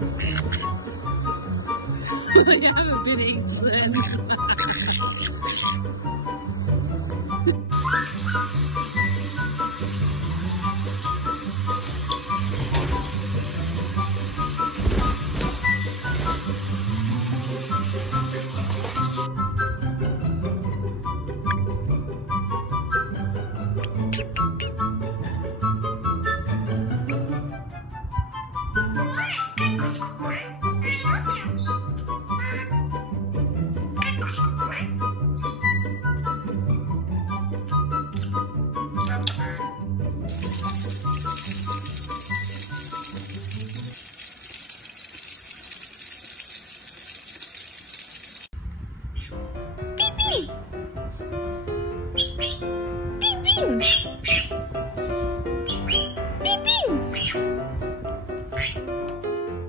I have a good age friend.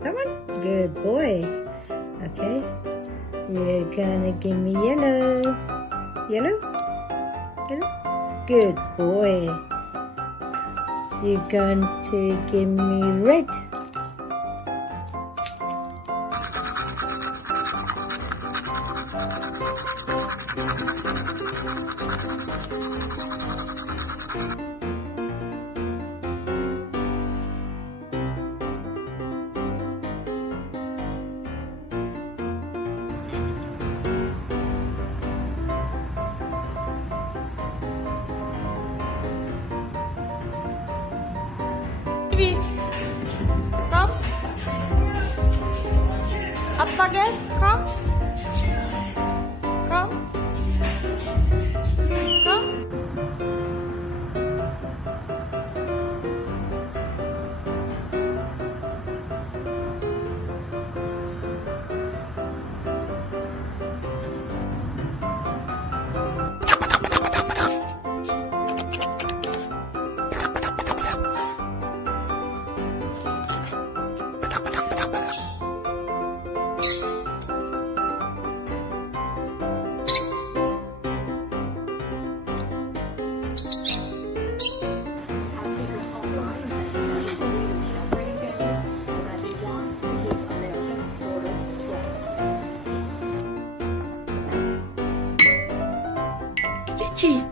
Come on, good boy. Okay, you're gonna give me yellow. Yellow? Yellow? Good boy. You're going to give me red. Kom. Atla gel. Kom. Kom. Kom. Richie,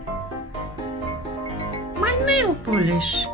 my nail polish.